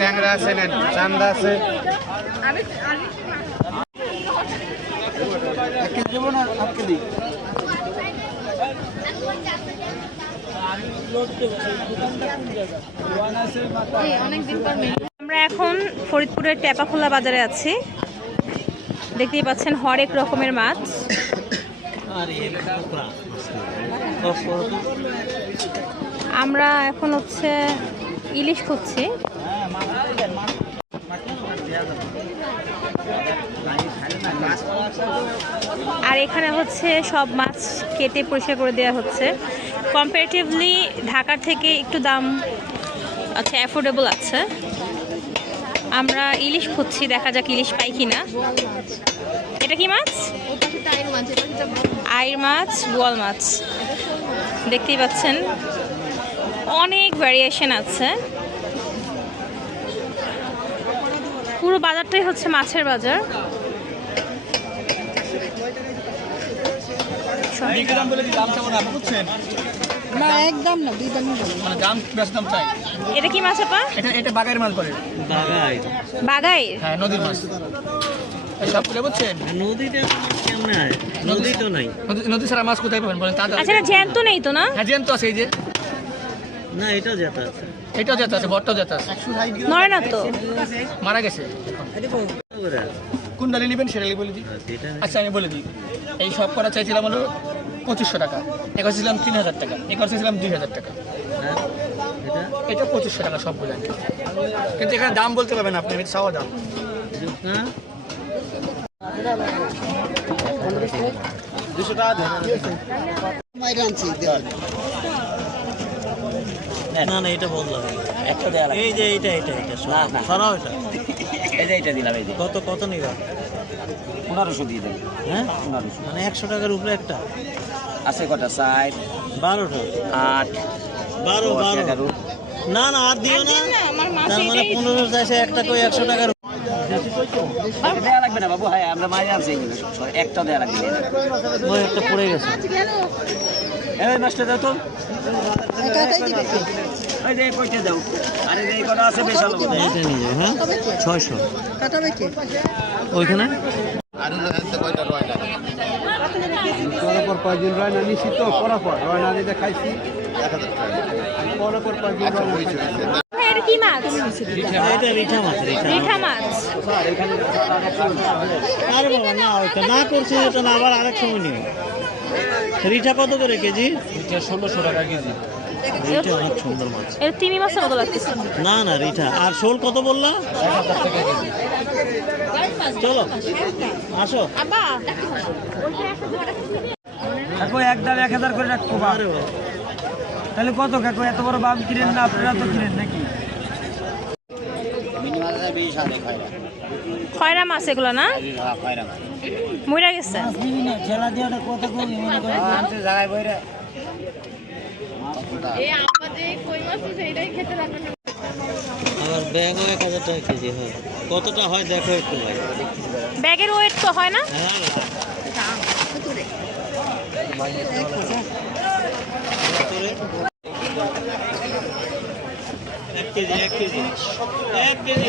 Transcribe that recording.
ট্যাংরা আছে, চান্দা আছে। আমরা এখন ফরিদপুরের টেপাখোলা বাজারে আছি। দেখতেই পাচ্ছেন হরেক রকমের মাছ। আমরা এখন হচ্ছে ইলিশ খুঁজছি। আর এখানে হচ্ছে সব মাছ কেটে পরিষ্কার করে দেওয়া হচ্ছে। কম্পারেটিভলি ঢাকার থেকে একটু দাম আচ্ছা অ্যাফোর্ডেবল আছে। আমরা ইলিশ খুঁজছি, দেখা যাক ইলিশ পাই কিনা। এটা কি মাছ? আইর মাছ, বোয়াল মাছ। দেখতেই পাচ্ছেন অনেক ভ্যারিয়েশন আছে। পুরো বাজারটাই হচ্ছে মাছের বাজার। না একদম না, দুই দামই বলি, মানে দাম বেশ দাম চাই। এটা কি মাছ আপা? এটা বাগাইয়ের মাছ বলে। বাগাই? হ্যাঁ, নদীর মাছ। সব করে বুঝছেন? নদীতে কেমন হয়? নদী তো নাই। নদী ছাড়া মাছ কোথায় পাবেন বলেন? আচ্ছা, এটা জ্যান্ত নেই তো না? হ্যাঁ, জ্যান্ত আছে। এই যে না, এটাও যেতে আছে। এটাও যেতে আছে, বটটাও যেতে আছে। নয় না তো, মারা গেছে। কোন ডালি নেবেন সেটা বলে দিই। আচ্ছা, আমি বলে দিই। এই সব করা চাইছিলাম হলো 2500 টাকা, এবার ছিলাম 3000 টাকা, এবার ছিলাম 2000 টাকা। এটা 2500 টাকা সব বলে। কিন্তু এখানে দাম বলতে পারবেন আপনি, চাওয়া দাম। না না, এটা বললাম এই যে এটা সরাও এটা। এটা দিলাম। এই যে কত নিবা? 1500 দিয়ে দেবেন। হ্যাঁ, 1500 মানে 100 টাকার উপরে একটা আছে। কটা? 4, 12টা, 8, 12 11। না না, আর দিও না। তার মানে 15 চাইছে একটা করে 100 টাকার। দেওয়া লাগবে না বাবু। হ্যাঁ, আমরা মাঝে আনছি। একটা দেওয়া লাগবে। ওই একটা পড়ে গেছে। এই মাছটা দাও তো। ওই যে কইতে দাও। আরে এই কটা আছে বেশ ভালো। এটা নিয়ে যাও। হ্যাঁ, 600 কাটাবে কি ওইখানে। আর কয়টা রয়না? পরে পর কয়েকদিন রয়না নিশ্চিত তো পরে পর রয়না দিতে খাইছি। পরে পর কয়েকদিন রয়না। এটা কি মাছ? এটা রিঠা মাছ। রিঠা মাছ। আরে বাবা না, ওইটা না করছি, ওটা না আবার আরেক সময় নিও। রিঠা কত করে কেজি? 1600 টাকা কেজি। রিঠা অনেক সুন্দর মাছ। এটা তিমি মাছের মতো লাগতেছে। না না, রিঠা। আর শোল কত বললা? 1000 টাকা কেজি। চলো আসো। কাকু একদম 1000 করে রাখবো। আরে বাবা, তাহলে কত কাকু? এত বড় বাম কিনেন না আপনারা? তো কিনেন নাকি? খয়রা মাছ এগুলো না? মইরা গেছে। খেলা দিয়ে কত করি মনে করেন জায়গায় বইরা। আবার ব্যাগও 1000 টাকা কেজি হয়। কতটা হয় দেখো একটু ভাই। ব্যাগের ওয়েট তো হয় না? হ্যাঁ, 1 কেজি 1 কেজি 1 কেজি।